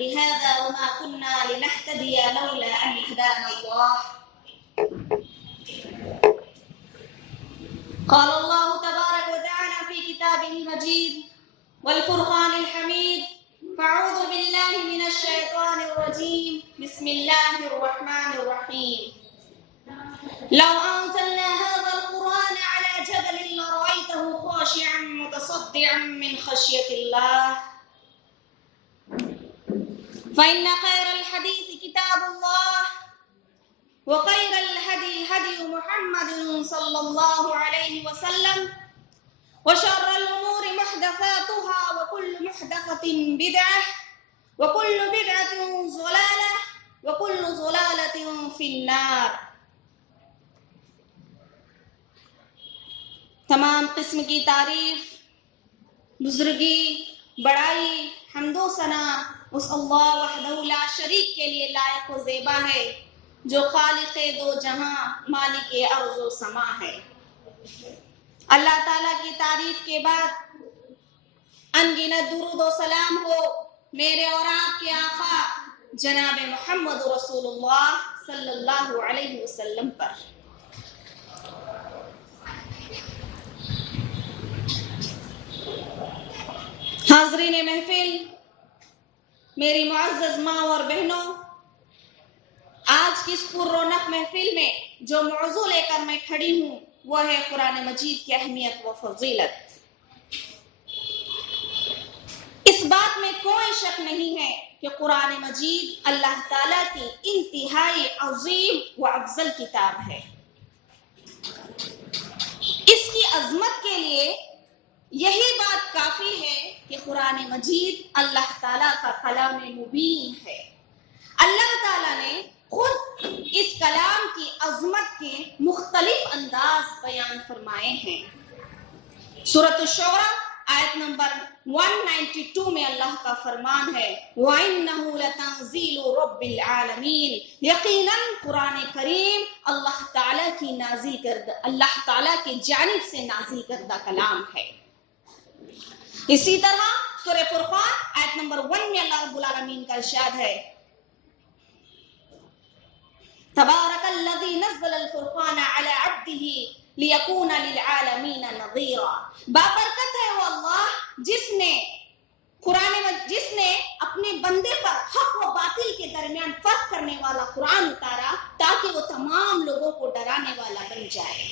لهذا وما كنا لنهتدي لولا أن هدانا الله. قال الله تبارك وتعالى في كتابه المجيد والفرقان الحميد: فأعوذ بالله من الشيطان الرجيم بسم الله الرحمن الرحيم. لو أنزلنا هذا القرآن على جبل لرأيته خاشعا متصدعا من خشية الله. فإن خير الحديث كتاب الله وخير الهدي هدي محمد صلى الله عليه وسلم وشر الأمور محدثاتها وكل محدثة بدعة وكل بدعة ضلالة وكل ضلالة في النار. تمام قسم کی تعریف، بزرگی، بڑائی، حمد و ثنا اس اللہ وحدہ لا شریک کے لیے لائق و زیبا ہے جو خالق دو جہاں مالک ارض و سما ہے۔ اللہ تعالیٰ کی تعریف کے بعد انگنت درود و سلام ہو میرے اور آپ کے آقا جناب محمد رسول اللہ صلی اللہ علیہ وسلم پر۔ حاضرین محفل، میری معزز ماں اور بہنوں، آج کی اس پر رونق محفل میں جو موضوع لے کر میں کھڑی ہوں وہ ہے قرآن مجید کی اہمیت و فضیلت۔ اس بات میں کوئی شک نہیں ہے کہ قرآن مجید اللہ تعالیٰ کی انتہائی عظیم و افضل کتاب ہے۔ اس کی عظمت کے لیے یہی بات کافی ہے کہ قرآن مجید اللہ تعالیٰ کا کلام مبین ہے۔ اللہ تعالیٰ نے خود اس کلام کی عظمت کے مختلف انداز بیان فرمائے ہیں۔ سورۃ الشعراء آیت نمبر 192 میں اللہ کا فرمان ہے وَإِنَّهُ لَتَنزِيلُ رَبِّ الْعَالَمِينَ، یقیناً قرآن کریم اللہ تعالیٰ کی جانب سے نازل کردہ کلام ہے۔ اسی طرح سورہ فرقان آیت نمبر 1 میں اللہ رب العالمین کا ارشاد ہے تبارک الذی نزل الفرقان علی عبدہ لیکون للعالمین نذیرا، بابرکت ہے وہ اللہ جس نے اپنے بندے پر حق و باطل کے درمیان فرق کرنے والا قرآن اتارا تاکہ وہ تمام لوگوں کو ڈرانے والا بن جائے۔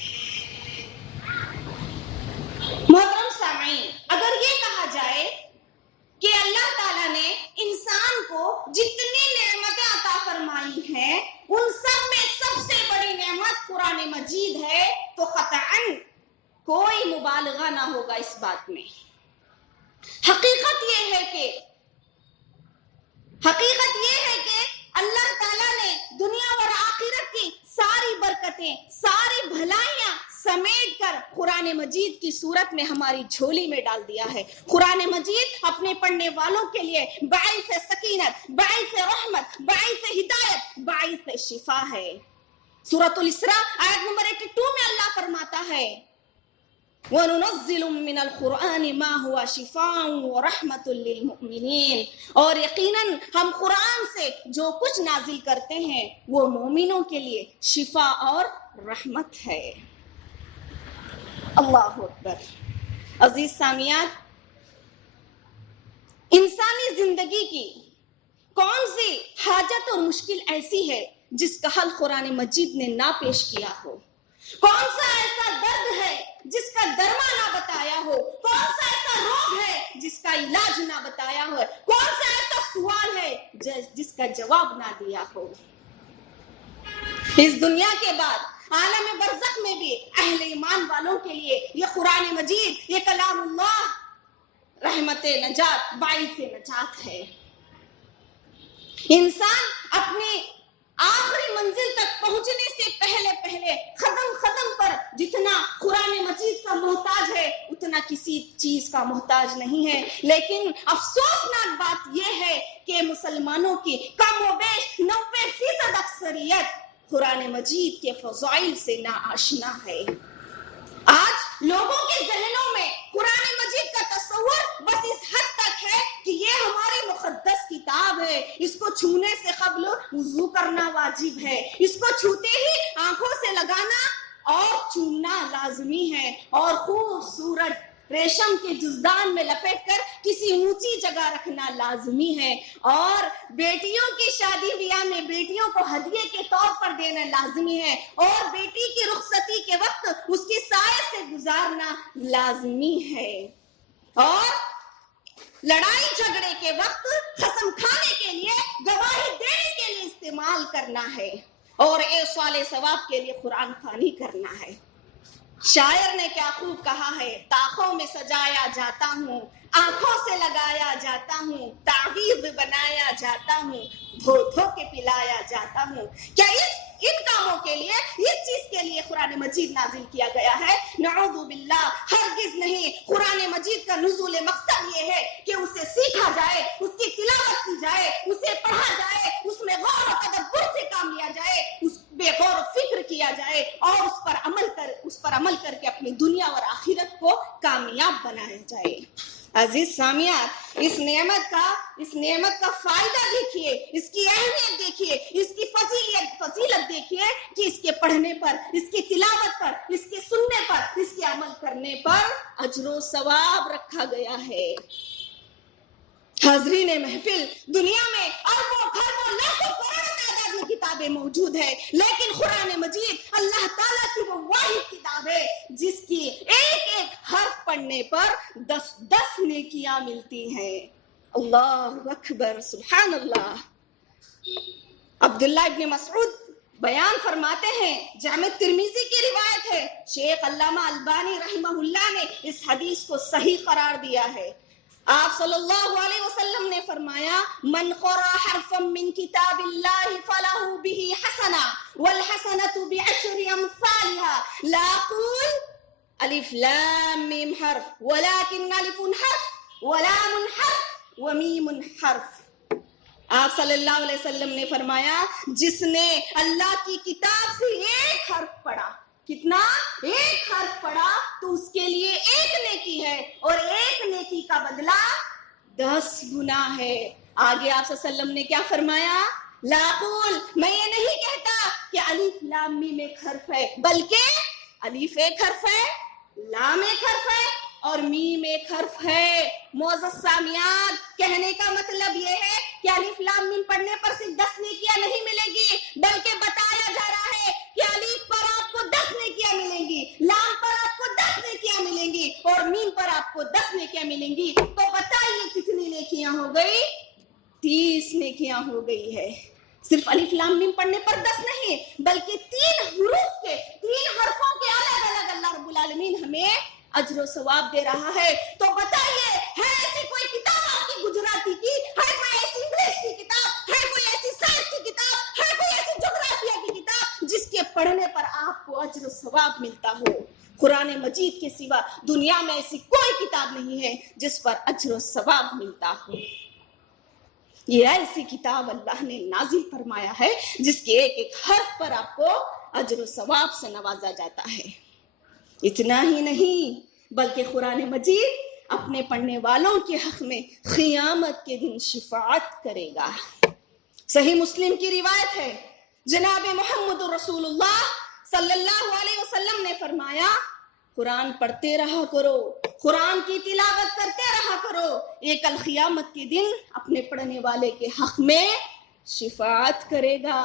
محترم سامعین، اگر یہ کہا جائے کہ اللہ تعالیٰ نے انسان کو جتنی نعمتیں عطا فرمائی ہیں ان سب میں سب سے بڑی نعمت قرآن مجید ہے تو قطعاً کوئی مبالغہ نہ ہوگا اس بات میں۔ حقیقت یہ ہے کہ اللہ تعالیٰ نے دنیا اور آخرت کی ساری برکتیں، ساری بھلائیاں سمیٹ کر قرآن مجید کی صورت میں ہماری جھولی میں ڈال دیا ہے۔ قرآن مجید اپنے پڑھنے والوں کے لیے باعث سکینت، باعث رحمت، باعث ہدایت، باعث شفا ہے۔ سورۃ الاسراء آیت نمبر 82 میں اللہ فرماتا ہے وَنُنَزِّلُ مِنَ الْقُرْآنِ مَا هُوَ شِفَاءٌ وَرَحْمَةٌ لِّلْمُؤْمِنِينَ، اور یقیناً ہم قرآن سے جو کچھ نازل کرتے ہیں وہ مومنوں کے لیے شفا اور رحمت ہے۔ اللہ اکبر۔ عزیز سامعین، انسانی زندگی کی کون سی حاجت اور مشکل ایسی ہے جس کا حل قرآن مجید نے نہ پیش کیا ہو؟ کون سا ایسا درد ہے جس کا درمان نہ بتایا ہو؟ کون سا ایسا روگ ہے جس کا علاج نہ بتایا ہو؟ کون سا ایسا سوال ہے جس کا جواب نہ دیا ہو؟ اس دنیا کے بعد عالم برزخ میں بھی اہل ایمان والوں کے لیے یہ قرآن مجید، یہ کلام اللہ رحمت نجات، باعث نجات ہے۔ انسان اپنی آخری منزل تک پہنچنے سے پہلے قدم پر جتنا قرآن مجید کا محتاج ہے اتنا کسی چیز کا محتاج نہیں ہے۔ لیکن افسوسناک بات یہ ہے کہ مسلمانوں کی کم و بیش 90% اکثریت قرآن مجید کے فضائل سے ناآشنا ہے۔ آج لوگوں کے ذہنوں میں قرآن مجید کا تصور بس اس حد تک ہے کہ یہ ہماری مقدس کتاب ہے، اس کو چھونے سے قبل وضو کرنا واجب ہے، اس کو چھوتے ہی آنکھوں سے لگانا اور چومنا لازمی ہے، اور خوبصورت ریشم کے جزدان میں لپیٹ کر کسی اونچی جگہ رکھنا لازمی ہے، اور بیٹیوں کی شادی بیاہ میں بیٹیوں کو ہدیے کے طور پر دینا لازمی ہے، اور بیٹی کی رخصتی کے وقت اس کی سائے سے گزارنا لازمی ہے، اور لڑائی جھگڑے کے وقت قسم کھانے کے لیے، گواہی دینے کے لیے استعمال کرنا ہے، اور ایصال ثواب کے لیے قرآن خوانی کرنا ہے۔ شاعر نے کیا خوب کہا ہے، طاقوں میں سجایا جاتا ہوں، آنکھوں سے لگایا جاتا ہوں، تعویذ بنایا جاتا ہوں، دھو دھو کے پلایا جاتا ہوں۔ کیا ان کاموں کے لیے، اس چیز کے لیے قرآن مجید نازل کیا گیا ہے؟ نعوذ باللہ، ہرگز نہیں۔ قرآن مجید کا نزول مقصد یہ ہے کہ اسے سیکھا جائے، اس کی تلاوت کی جائے، اسے پڑھا جائے، اس میں غور و تدبر سے کام لیا جائے، اس بے غور و فکر کیا جائے، اور اس پر عمل کر کے اپنی دنیا اور آخرت کو کامیاب بنایا جائے۔ عزیز سامعین، اس نعمت کا فائدہ دیکھیے، اس کی اہمیت دیکھیے، اس کی فضیلت دیکھیے کہ اس کے پڑھنے پر، اس کی تلاوت پر، اس کے سننے پر، اس کے عمل کرنے پر اجر و ثواب رکھا گیا ہے۔ حاضرین محفل، دنیا میں اربوں خربوں لاکھوں کروڑوں تعداد میں کتابیں موجود ہیں، لیکن قرآن مجید اللہ تعالیٰ کی وہ واحد کتاب ہے جس کی ایک ایک حرف پڑھنے پر 10 نیکیاں ملتی ہیں۔ اللہ اکبر، سبحان اللہ۔ عبداللہ ابن مسعود بیان فرماتے ہیں، جامع ترمذی کی روایت ہے، شیخ علامہ البانی رحمہ اللہ نے اس حدیث کو صحیح قرار دیا ہے۔ آپ صلی اللہ علیہ وسلم نے فرمایا، من قرأ حرفا من کتاب اللہ فلہ بہ حسنہ والحسنۃ بعشر امثالها، لا اقول الف لام میم حرف ولكن الف حرف ولام حرف ومیم حرف۔ آپ صلی اللہ علیہ وسلم نے فرمایا، جس نے اللہ کی کتاب سے ایک حرف پڑھا، کتنا؟ ایک حرف پڑھا، تو اس کے لیے ایک نیکی ہے، اور ایک نیکی کا بدلہ 10 گنا ہے۔ آگے آپ صلی اللہ علیہ وسلم نے کیا فرمایا؟ لا اقول، میں یہ نہیں کہتا کہ الف لام میم ایک حرف ہے، بلکہ الف ایک حرف ہے، لام ایک حرف ہے، اور میم ایک حرف ہے۔ معزز سامعین، کہنے کا مطلب یہ ہے کہ الف لام میم پڑھنے پر صرف 10 نیکیاں نہیں ملے گی، بلکہ بتایا جا رہا ہے کہ الف پر آپ کو 10 نیکیاں ملیں گی، لام پر آپ کو 10 نیکیاں ملیں گی، اور میم پر آپ کو 10 نیکیاں ملیں گی۔ تو بتائیے کتنی نیکیاں ہو گئی؟ 30 نیکیاں ہو گئی ہے۔ صرف الف لام میم پڑھنے پر 10 نہیں، بلکہ 3 حروف کے، 3 حرفوں کے الگ الگ اللہ رب العالمین ہمیں اجر و ثواب دے رہا ہے۔ تو بتائیے، ہے ایسی کوئی کتاب آپ کی گجراتی کی، ہے کوئی ایسی انگلش کی کتاب، ہے کوئی ایسی سائنس کی کتاب، ہے کوئی ایسی جغرافیہ کی کتاب جس کے پڑھنے پر آپ کو اجر و ثواب ملتا ہو؟ قرآن مجید کے سوا دنیا میں ایسی کوئی کتاب نہیں ہے جس پر اجر و ثواب ملتا ہو۔ یہ ایسی کتاب اللہ نے نازل فرمایا ہے جس کے ایک ایک حرف پر آپ کو اجر و ثواب سے نوازا جاتا ہے۔ اتنا ہی نہیں، بلکہ قرآن مجید اپنے پڑھنے والوں کے حق میں قیامت کے دن شفاعت کرے گا۔ صحیح مسلم کی روایت ہے، جناب محمد رسول اللہ صلی اللہ علیہ وسلم نے فرمایا، قرآن پڑھتے رہا کرو، قرآن کی تلاوت کرتے رہا کرو، یہ کل قیامت کے دن اپنے پڑھنے والے کے حق میں شفاعت کرے گا۔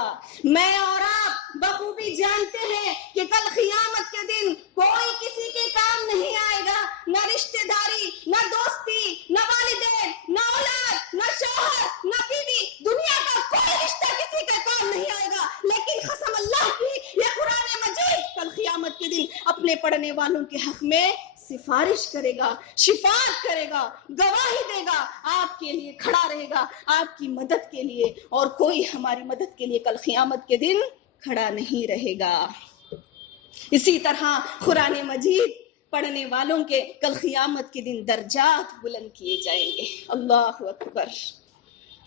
میں اور آپ بخوبی جانتے ہیں کہ کل قیامت کے دن کوئی کسی کے کام نہیں آئے گا، نہ رشتہ داری، نہ دوستی، نہ والدین، نہ اولاد، نہ شوہر، نہ بیوی، دنیا کا کوئی رشتہ کسی کا کام نہیں آئے گا، لیکن قسم اللہ کی، یہ قرآن مجید کل قیامت کے دن اپنے پڑھنے والوں کے حق میں سفارش کرے گا، شفاعت کرے گا، گواہی دے گا، آپ کے لیے کھڑا رہے گا، آپ کی مدد کے لیے، اور کوئی ہماری مدد کے لیے کل قیامت کے دن کھڑا نہیں رہے گا۔ اسی طرح قرآن مجید پڑھنے والوں کے کل قیامت کے دن درجات بلند کیے جائیں گے۔ اللہ اکبر۔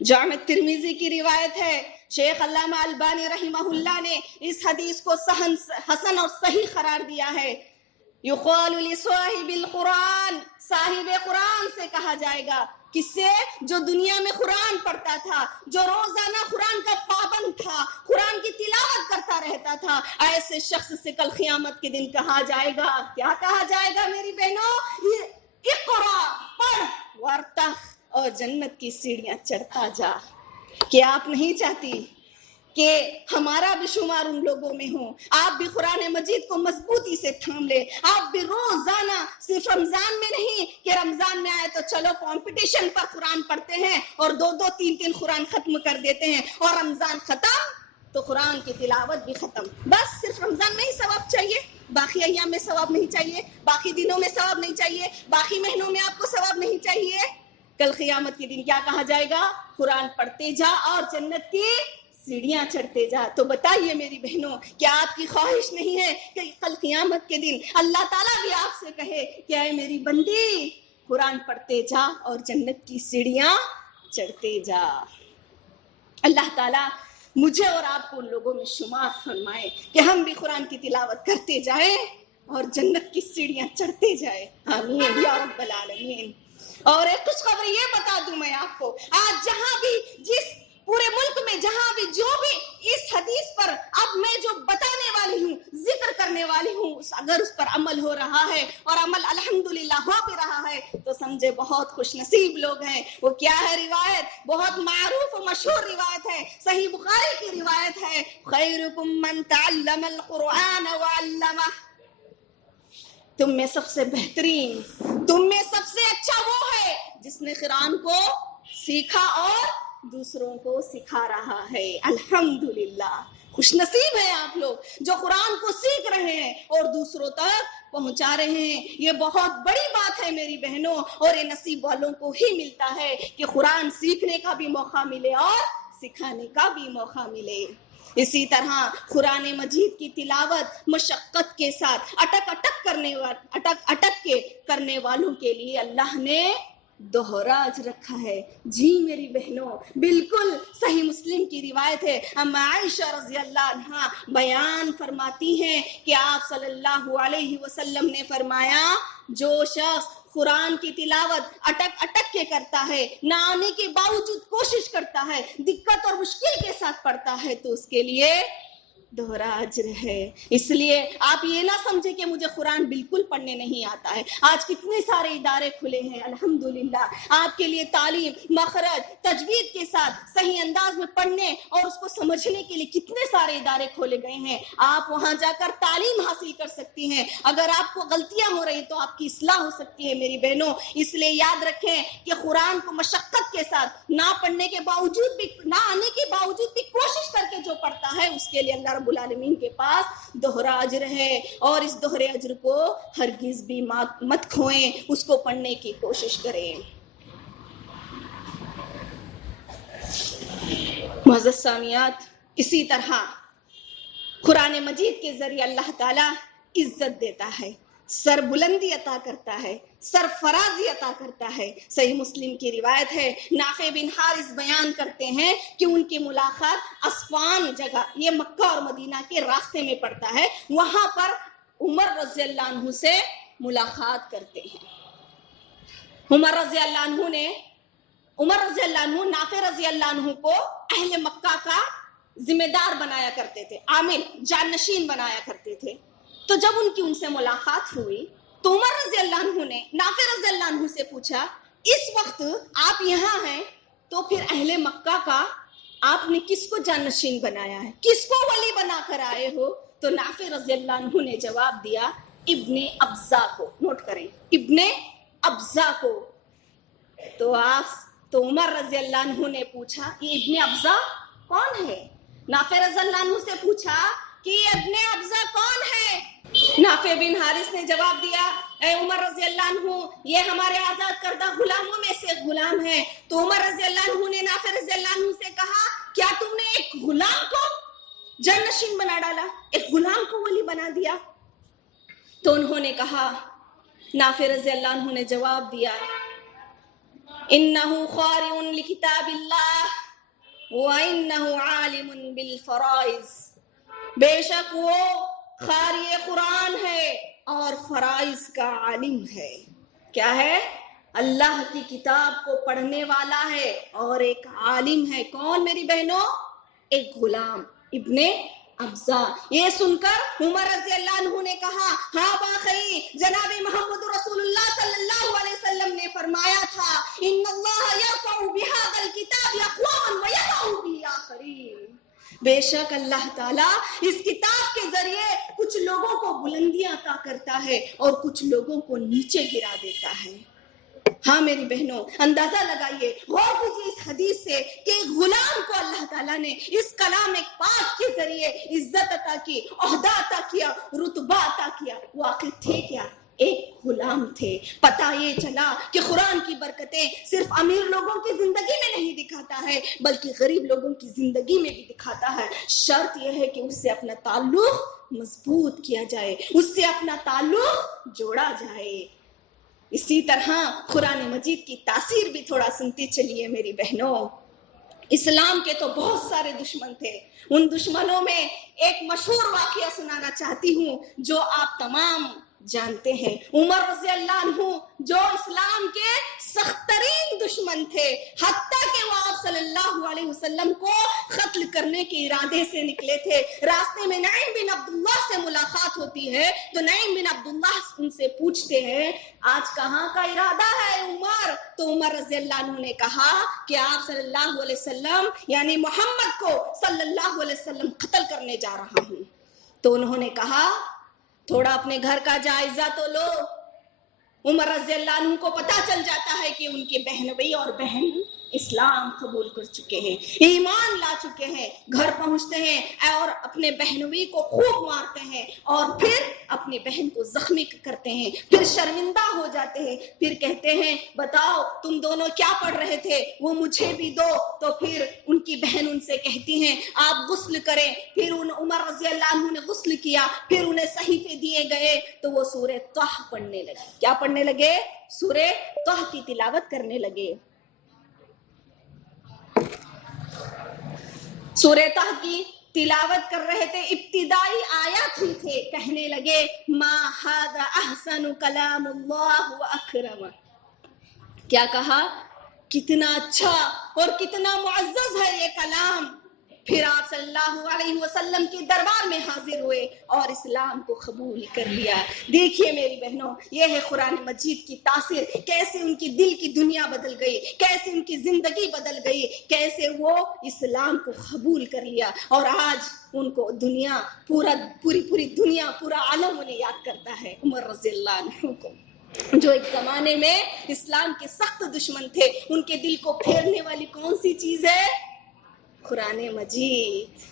جامع ترمذی کی روایت ہے، شیخ علامہ البانی رحمہ اللہ نے اس حدیث کو حسن اور صحیح قرار دیا ہے۔ یقال لصاحب القرآن، صاحب قرآن سے کہا جائے گا کس سے؟ جو دنیا میں قرآن پڑھتا تھا، جو روزانہ قرآن کا پابند تھا، قرآن کی تلاوت کرتا رہتا تھا. ایسے شخص سے کل قیامت کے دن کہا جائے گا، کیا کہا جائے گا میری بہنوں؟ اقرا، پڑھ وارتق، اور جنت کی سیڑھیاں چڑھتا جا. کیا آپ نہیں چاہتی کہ ہمارا بھی شمار ان لوگوں میں ہوں؟ آپ بھی قرآن مجید کو مضبوطی سے تھام لے. آپ بھی روزانہ، صرف رمضان میں نہیں کہ رمضان میں آئے تو چلو کمپٹیشن پر قرآن پڑھتے ہیں اور 2-2 3-3 قرآن ختم کر دیتے ہیں، اور رمضان ختم تو قرآن کی تلاوت بھی ختم. بس صرف رمضان میں ہی ثواب چاہیے، باقی ایام میں ثواب نہیں چاہیے، باقی دنوں میں ثواب نہیں چاہیے، باقی مہینوں میں آپ کو ثواب نہیں چاہیے. کل قیامت کے دن کیا کہا جائے گا؟ قرآن پڑھتے جا اور جنت کی سیڑھیاں چڑھتے جا. تو بتائیے میری بہنوں، کیا آپ کی خواہش نہیں ہے کہ کل قیامت کے دن اللہ تعالیٰ بھی آپ سے کہے کہ اے میری بندی، قرآن پڑھتے جا اور جنت کی سیڑھیاں چڑھتے جا. اللہ تعالیٰ مجھے اور آپ کو ان لوگوں میں شمار فرمائے کہ ہم بھی قرآن کی تلاوت کرتے جائیں اور جنت کی سیڑھیاں چڑھتے جائیں. آمین یا رب العالمین. اور ایک خوشخبری یہ بتا دوں میں آپ کو، آج جہاں بھی، جس پورے ملک میں جہاں بھی، جو بھی اس حدیث پر اب میں جو بتانے والی ہوں، ذکر کرنے والی ہوں، اگر اس پر عمل ہو رہا ہے اور عمل الحمدللہ ہو بھی رہا ہے تو سمجھے بہت خوش نصیب لوگ ہیں. وہ کیا ہے روایت؟ بہت معروف و مشہور روایت ہے، صحیح بخاری کی روایت ہے، خیرکم من تعلم القرآن وعلمہ. تم میں سب سے بہترین، تم میں سب سے اچھا وہ ہے جس نے قرآن کو سیکھا اور دوسروں کو سکھا رہا ہے. الحمدللہ، خوش نصیب ہیں آپ لوگ جو قرآن کو سیکھ رہے ہیں اور دوسروں تک پہنچا رہے ہیں. یہ بہت بڑی بات ہے میری بہنوں، اور یہ نصیب والوں کو ہی ملتا ہے کہ قرآن سیکھنے کا بھی موقع ملے اور سکھانے کا بھی موقع ملے. اسی طرح قرآن مجید کی تلاوت مشقت کے ساتھ اٹک کے کرنے والوں کے لیے اللہ نے دوہرا اجر رکھا ہے. جی میری بہنوں، بالکل صحیح مسلم کی روایت ہے، اما عائشہ رضی اللہ عنہا بیان فرماتی ہیں کہ آپ صلی اللہ علیہ وسلم نے فرمایا، جو شخص قرآن کی تلاوت اٹک کے کرتا ہے، نہ آنے کے باوجود کوشش کرتا ہے، دقت اور مشکل کے ساتھ پڑھتا ہے، تو اس کے لیے دوہرا اجر ہے. اس لیے آپ یہ نہ سمجھے کہ مجھے قرآن بالکل پڑھنے نہیں آتا ہے. آج کتنے سارے ادارے کھلے ہیں الحمدللہ آپ کے لیے، تعلیم، مخرج، تجوید کے ساتھ صحیح انداز میں پڑھنے اور اس کو سمجھنے کے لیے کتنے سارے ادارے کھولے گئے ہیں. آپ وہاں جا کر تعلیم حاصل کر سکتی ہیں. اگر آپ کو غلطیاں ہو رہی تو آپ کی اصلاح ہو سکتی ہے میری بہنوں. اس لیے یاد رکھیں کہ قرآن کو مشقت کے ساتھ، نہ پڑھنے کے باوجود بھی، نہ آنے کے باوجود بھی کوشش کر کے جو پڑھتا ہے اس کے لیے اللہ رب العالمین کے پاس دوہرا اجر ہے. اور اس دوہرے اجر کو ہرگز بھی مت کھوئیں، اس کو پڑھنے کی کوشش کریں. معزز سامعات، اسی طرح قرآن مجید کے ذریعے اللہ تعالیٰ عزت دیتا ہے، سر بلندی عطا کرتا ہے، سر فرازی عطا کرتا ہے. صحیح مسلم کی روایت ہے، نافع بن حارث بیان کرتے ہیں کہ ان کی ملاقات اصفان جگہ، یہ مکہ اور مدینہ کے راستے میں پڑتا ہے، وہاں پر عمر رضی اللہ عنہ سے ملاقات کرتے ہیں. عمر رضی اللہ عنہ نافع رضی اللہ عنہ کو اہل مکہ کا ذمہ دار بنایا کرتے تھے، عامل، جانشین بنایا کرتے تھے. تو جب ان سے ملاقات ہوئی تو عمر رضی اللہ عنہ نے نافع رضی اللہ عنہ سے پوچھا، اس وقت آپ یہاں ہیں تو پھر اہل مکہ کا آپ نے کس کو جانشین بنایا ہے، کس کو ولی بنا کر آئے ہو؟ تو نافع رضی اللہ عنہ نے جواب دیا، ابن ابزا کو. نوٹ کریں، ابن ابزا کو. تو عمر رضی اللہ عنہ نے پوچھا، یہ ابن ابزا کون ہے؟ نافع رضی اللہ عنہ سے پوچھا کہ یہ ابن ابزا کون ہے؟ نافع بن حارث نے جواب دیا، اے عمر رضی اللہ عنہ، یہ ہمارے آزاد کردہ غلاموں میں سے ایک غلام ہے. تو عمر رضی اللہ عنہ نے نافع رضی اللہ عنہ سے کہا، کیا تم نے ایک غلام کو جانشین بنا ڈالا، ایک غلام کو ولی بنا دیا؟ تو انہوں نے کہا، نافع رضی اللہ عنہ نے جواب دیا، انہو قارئ لکتاب اللہ وَإِنَّهُ عَالِمٌ بِالْفَرَائِضِ. بے شک وہ قاری قرآن ہے اور فرائض کا عالم ہے. کیا ہے؟ اللہ کی کتاب کو پڑھنے والا ہے اور ایک عالم ہے. کون میری بہنوں؟ ایک غلام ابن ابزا. یہ سن کر عمر رضی اللہ عنہ نے کہا ہاں واقعی جناب محمد رسول اللہ صلی اللہ علیہ وسلم نے فرمایا تھا ان اللہ یرفع بہذا الکتاب اقواما ویضع به آخرین. بے شک اللہ تعالیٰ اس کتاب کے ذریعے کچھ لوگوں کو بلندیاں عطا کرتا ہے اور کچھ لوگوں کو نیچے گرا دیتا ہے. ہاں میری بہنوں اندازہ لگائیے, غور کیجیے اس حدیث سے کہ ایک غلام کو اللہ تعالیٰ نے اس کلام پاک کے ذریعے عزت عطا کی, عہدہ عطا کیا, رتبہ عطا کیا. وہ آخر تھے کیا؟ ایک غلام تھے. پتہ یہ چلا کہ قرآن کی برکتیں صرف امیر لوگوں کی زندگی میں نہیں دکھاتا ہے بلکہ غریب لوگوں کی زندگی میں بھی دکھاتا ہے. شرط یہ ہے کہ اس سے اپنا تعلق مضبوط کیا جائے, اس سے اپنا تعلق جوڑا جائے. اسی طرح قرآن مجید کی تاثیر بھی تھوڑا سنتے چلیے میری بہنوں. اسلام کے تو بہت سارے دشمن تھے. ان دشمنوں میں ایک مشہور واقعہ سنانا چاہتی ہوں جو آپ تمام جانتے ہیں. عمر رضی اللہ عنہ جو اسلام کے سخت ترین دشمن تھے, حتیٰ کہ وہ آپ صلی اللہ علیہ وسلم کو قتل کرنے کے ارادے سے نکلے تھے. راستے میں نعیم بن عبداللہ سے ملاقات ہوتی ہے تو نعیم بن عبداللہ ان سے پوچھتے ہیں آج کہاں کا ارادہ ہے عمر؟ تو عمر رضی اللہ عنہ نے کہا کہ آپ صلی اللہ علیہ وسلم یعنی محمد کو صلی اللہ علیہ وسلم قتل کرنے جا رہا ہوں. تو انہوں نے کہا تھوڑا اپنے گھر کا جائزہ تو لو. عمر رضی اللہ عنہ کو پتہ چل جاتا ہے کہ ان کے بہنوئی اور بہن اسلام قبول کر چکے ہیں, ایمان لا چکے ہیں. گھر پہنچتے ہیں اور اپنے بہنوئی کو خوب مارتے ہیں اور پھر اپنی بہن کو زخمی کرتے ہیں. پھر شرمندہ ہو جاتے ہیں, پھر کہتے ہیں بتاؤ تم دونوں کیا پڑھ رہے تھے, وہ مجھے بھی دو. تو پھر ان کی بہن ان سے کہتی ہیں آپ غسل کریں. پھر عمر رضی اللہ عنہ نے غسل کیا, پھر انہیں صحیفے دیے گئے تو وہ سورہ طہ پڑھنے لگے. کیا پڑھنے لگے؟ سورہ طہ کی تلاوت کرنے لگے. سورہ طہ کی تلاوت کر رہے تھے. ابتدائی آیات ہی تھے. کہنے لگے ما ھذا احسن کلام اللہ واکرم. کیا کہا؟ کتنا اچھا اور کتنا معزز ہے یہ کلام. پھر آپ صلی اللہ علیہ وسلم کے دربار میں حاضر ہوئے اور اسلام کو قبول کر لیا. دیکھیے میری بہنوں یہ ہے قرآن مجید کی تاثیر. کیسے ان کی دل کی دنیا بدل گئی, کیسے ان کی زندگی بدل گئی, کیسے وہ اسلام کو قبول کر لیا اور آج ان کو دنیا پوری دنیا پورا عالم انہیں یاد کرتا ہے. عمر رضی اللہ عنہ کو جو ایک زمانے میں اسلام کے سخت دشمن تھے, ان کے دل کو پھیرنے والی کون سی چیز ہے؟ قرآن مجید.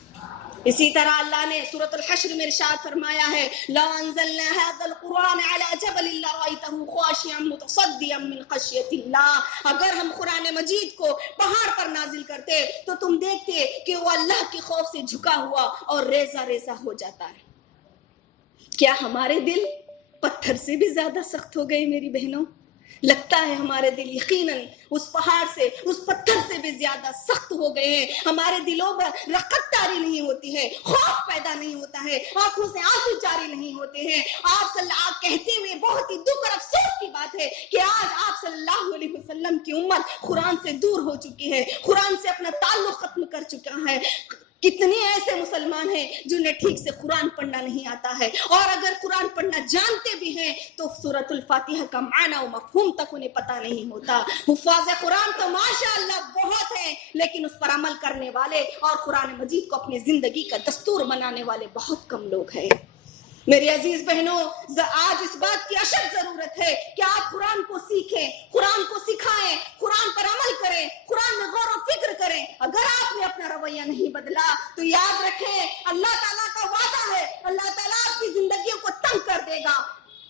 اسی طرح اللہ نے سورۃ الحشر میں ارشاد فرمایا ہے لو انزلنا هذا القرآن على جبل لرأيته خاشعا متصدعا من خشية الله. اگر ہم قرآن مجید کو پہاڑ پر نازل کرتے تو تم دیکھتے کہ وہ اللہ کے خوف سے جھکا ہوا اور ریزہ ریزہ ہو جاتا ہے. کیا ہمارے دل پتھر سے بھی زیادہ سخت ہو گئے میری بہنوں؟ لگتا ہے ہمارے دل یقیناً اس پہاڑ سے, اس پتھر سے بھی زیادہ سخت ہو گئے ہیں. ہمارے دلوں میں رقت طاری نہیں ہوتی ہے, خوف پیدا نہیں ہوتا ہے, آنکھوں سے آنسو جاری نہیں ہوتے ہیں. آپ کہتے ہوئے بہت ہی دکھ اور افسوس کی بات ہے کہ آج آپ صلی اللہ علیہ وسلم کی امت قرآن سے دور ہو چکی ہے, قرآن سے اپنا تعلق ختم کر چکا ہے. کتنے ایسے مسلمان ہیں جنہیں ٹھیک سے قرآن پڑھنا نہیں آتا ہے, اور اگر قرآن پڑھنا جانتے بھی ہیں تو سورۃ الفاتحہ کا معنی و مفہوم تک انہیں پتہ نہیں ہوتا. حفاظ قرآن تو ماشاءاللہ بہت ہیں, لیکن اس پر عمل کرنے والے اور قرآن مجید کو اپنی زندگی کا دستور بنانے والے بہت کم لوگ ہیں. میری عزیز بہنوں آج اس بات کی اشد ضرورت ہے کہ آپ قرآن کو سیکھیں, قرآن کو سکھائیں, قرآن پر عمل کریں, قرآن میں غور و فکر کریں. اگر آپ نے اپنا رویہ نہیں بدلا تو یاد رکھیں اللہ تعالیٰ کا وعدہ ہے اللہ تعالیٰ آپ کی زندگیوں کو تنگ کر دے گا.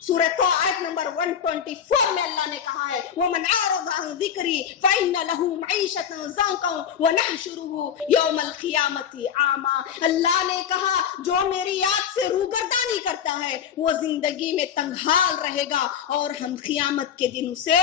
سورہ طہ آیت نمبر 124 میں اللہ نے کہا ہے وَمَنْ أَعْرَضَ عَنْ ذِكْرِي فَإِنَّ لَهُ مَعِيشَةً ضَنكًا وَنَحْشُرُهُ يَوْمَ الْقِيَامَةِ أَعْمَىٰ. اللہ نے کہا جو میری یاد سے روگردانی کرتا ہے وہ زندگی میں تنگحال رہے گا اور ہم قیامت کے دن اسے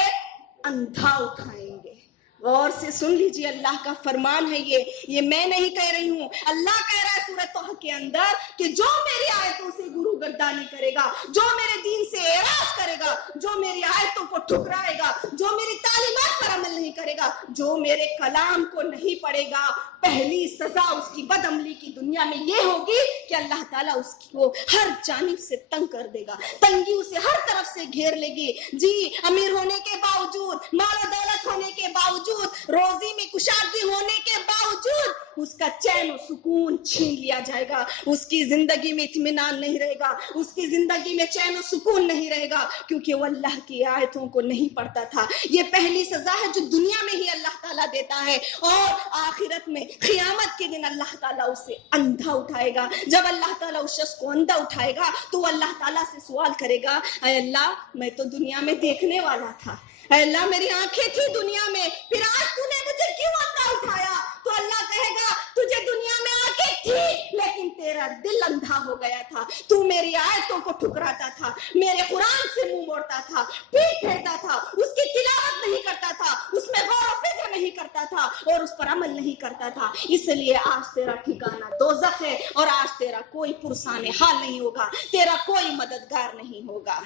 اندھا اٹھائیں گے. غور سے سن لیجیے، اللہ کا فرمان ہے یہ میں نہیں کہہ رہی ہوں، اللہ کہہ رہا ہے سورہ طہ کے اندر کہ جو میری آیتوں سے گرو گردانی کرے گا، جو میرے دین سے اعراض کرے گا، جو میری آیتوں کو ٹھکرائے گا، جو میری تعلیمات پر عمل نہیں کرے گا، جو میرے کلام کو نہیں پڑھے گا، پہلی سزا اس کی بد عملی کی دنیا میں یہ ہوگی کہ اللہ تعالیٰ اس کو ہر جانب سے تنگ کر دے گا، تنگی اسے ہر طرف سے گھیر لے گی۔ جی، امیر ہونے کے باوجود، مال و دولت ہونے کے باوجود، روزی میں کشادگی ہونے کے باوجود اس کا چین و سکون چھین لیا جائے گا، اس کی زندگی میں اطمینان نہیں رہے گا، اس کی زندگی میں چین و سکون نہیں رہے گا، کیونکہ وہ اللہ کی آیتوں کو نہیں پڑھتا تھا۔ یہ پہلی سزا ہے جو دنیا میں ہی اللہ تعالیٰ دیتا ہے، اور آخرت میں قیامت کے دن اللہ تعالیٰ اسے اندھا اٹھائے گا۔ جب اللہ تعالیٰ اس شخص کو اندھا اٹھائے گا تو وہ اللہ تعالیٰ سے سوال کرے گا، اے اللہ میں تو دنیا میں دیکھنے والا تھا، اے اللہ میری آنکھیں تھی دنیا میں، پھر آج تو نے مجھے کیوں اندھا اٹھایا؟ تو اللہ کہے گا تجھے دنیا میں آنکھیں تھی لیکن تیرا دل اندھا ہو گیا تھا، تو میری آیتوں کو ٹھکراتا تھا، میرے قرآن سے منہ موڑتا تھا، پیٹ پھیرتا تھا، اس کی تلاوت نہیں کرتا تھا، اس میں غور و فکر نہیں کرتا تھا اور اس پر عمل نہیں کرتا تھا، اس لیے آج تیرا ٹھکانہ دوزخ ہے، اور آج تیرا کوئی پرسان حال نہیں ہوگا، تیرا کوئی مددگار نہیں ہوگا۔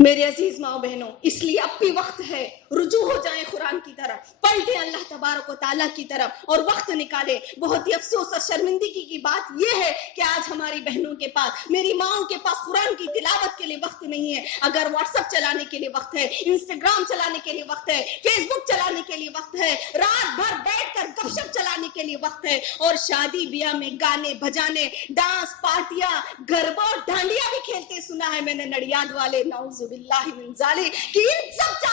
میرے عزیز ماں بہنوں، اس لیے اب بھی وقت ہے، رجوع ہو جائیں قرآن کی طرف، پلٹیں اللہ تبارک و تعالیٰ کی طرف اور وقت نکالیں۔ بہت ہی افسوس اور شرمندگی کی بات یہ ہے کہ آج ہماری بہنوں کے پاس، میری ماؤں کے پاس قرآن کی تلاوت کے لیے وقت نہیں ہے۔ اگر واٹس ایپ چلانے کے لیے وقت ہے، انسٹاگرام چلانے کے لیے وقت ہے، فیس بک چلانے کے لیے وقت ہے، رات بھر بیٹھ کر گپ شپ چلانے کے لیے وقت ہے، اور شادی بیاہ میں گانے بجانے، ڈانس پارٹیاں، گربا اور ڈانڈیا بھی کھیلتے سنا ہے میں نے نڑیاد والے، نعوذ باللہ من ذالک، کہ ان سب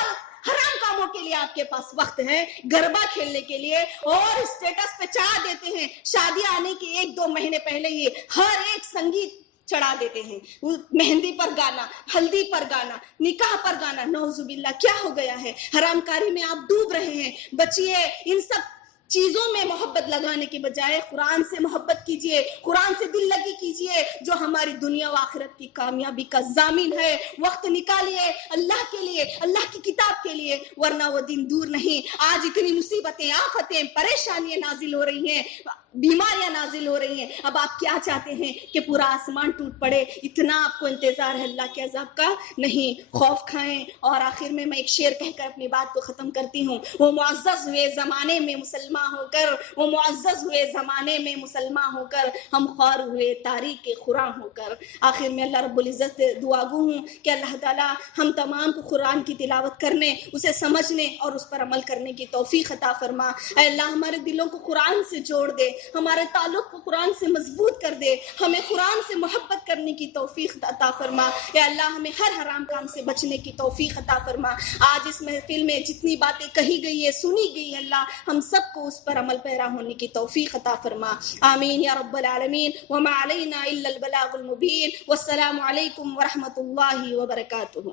حرام کاموں کے لیے آپ کے پاس وقت ہے، گربا کھیلنے کے لیے، اور اسٹیٹس پہ چڑھا دیتے ہیں شادی آنے کے 1-2 مہینے پہلے ہی ہر ایک سنگیت چڑھا دیتے ہیں، مہندی پر گانا، ہلدی پر گانا، نکاح پر گانا، نعوذ باللہ کیا ہو گیا ہے؟ حرام کاری میں آپ ڈوب رہے ہیں۔ بچیے، ان سب چیزوں میں محبت لگانے کے بجائے قرآن سے محبت کیجئے، قرآن سے دل لگی کیجئے، جو ہماری دنیا و آخرت کی کامیابی کا ضامن ہے۔ وقت نکالیے اللہ کے لیے، اللہ کی کتاب کے لیے، ورنہ وہ دن دور نہیں۔ آج اتنی مصیبتیں، آفتیں، پریشانیاں نازل ہو رہی ہیں، بیماریاں نازل ہو رہی ہیں، اب آپ کیا چاہتے ہیں کہ پورا آسمان ٹوٹ پڑے؟ اتنا آپ کو انتظار ہے اللہ کے عذاب کا؟ نہیں، خوف کھائیں۔ اور آخر میں ایک شعر کہہ کر اپنی بات کو ختم کرتی ہوں۔ وہ معزز ہوئے زمانے میں مسلمان ہو کر، وہ معزز ہوئے زمانے میں مسلمان ہو کر، ہم خوار ہوئے تاریخ خراں ہو کر۔ آخر میں اللہ رب العزت سے دعا گو ہوں کہ اللہ تعالیٰ ہم تمام کو قرآن کی تلاوت کرنے، اسے سمجھنے اور اس پر عمل کرنے کی توفیق عطا فرما۔ اے اللہ ہمارے دلوں کو قرآن سے جوڑ دے، ہمارے تعلق کو قرآن سے مضبوط کر دے، ہمیں قرآن سے محبت کرنے کی توفیق عطا فرما۔ اے اللہ ہمیں ہر حرام کام سے بچنے کی توفیق عطا فرما۔ آج اس محفل میں جتنی باتیں کہی گئی ہے، سنی گئی ہے، اللہ ہم سب کو اس پر عمل پیرا ہونے کی توفیق عطا فرما۔ آمین یا رب العالمین۔ وما علینا الا البلاغ المبین۔ والسلام علیکم ورحمۃ اللہ وبرکاتہ۔